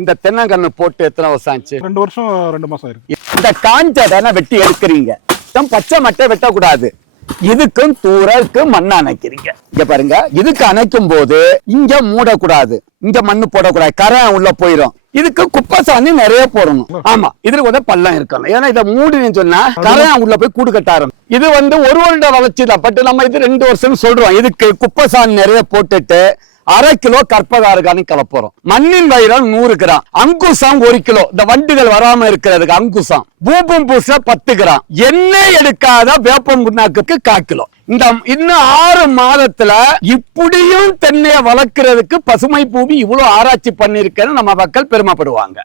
இந்த தென்னங்கன்னு போட்டு எத்தனை வருஷம் ஆச்சு? ரெண்டு வருஷம் ரெண்டு மாசம் இருக்கு இந்த காஞ்சடனை வெட்டி எடுக்கிறீங்க? பச்சை மட்டை வெட்டக்கூடாது. இதுக்கும் தூரக்கு மண்ணை அணைக்கிறீங்க. இங்க பாருங்க இதுக்கு அணைக்கும் போது இங்க மூடக்கூடாது. இங்க மண்ணு போடக்கூடாது. கரை உள்ள போயிடும் இதுக்கு குப்பை சாணி நிறைய போடணும். ஆமா இதுல கொஞ்சம் பள்ளம் இருக்கணும். ஏன்னா இதை மூடின்னு சொன்னா கரை உள்ள போய் கூடு கட்ட ஆரம்பிக்கும். இது வந்து ஒரு வருட வளர்ச்சி தான் பட் நம்ம இது ரெண்டு வருஷம் சொல்றோம். இதுக்கு குப்பை சாணி நிறைய போட்டுட்டு அரை கிலோ கற்பகாரகானி கலப்புறோம். மண்ணின் வைரம் நூறு கிராம். அங்குசம் ஒரு கிலோ. இந்த வண்டுகள் வராம இருக்கிறதுக்கு அங்குசம். பூபம் பூச பத்து கிராம். எண்ணெய் எடுக்காத வேப்பம் புண்ணாக்குக்கு கால் கிலோ. இந்த இன்னும் ஆறு மாதத்துல இப்படியும் தென்னையை வளர்க்கறதுக்கு பசுமை பூமி இவ்வளவு ஆராய்ச்சி பண்ணிருக்கேன்னு நம்ம மக்கள் பெருமைப்படுவாங்க.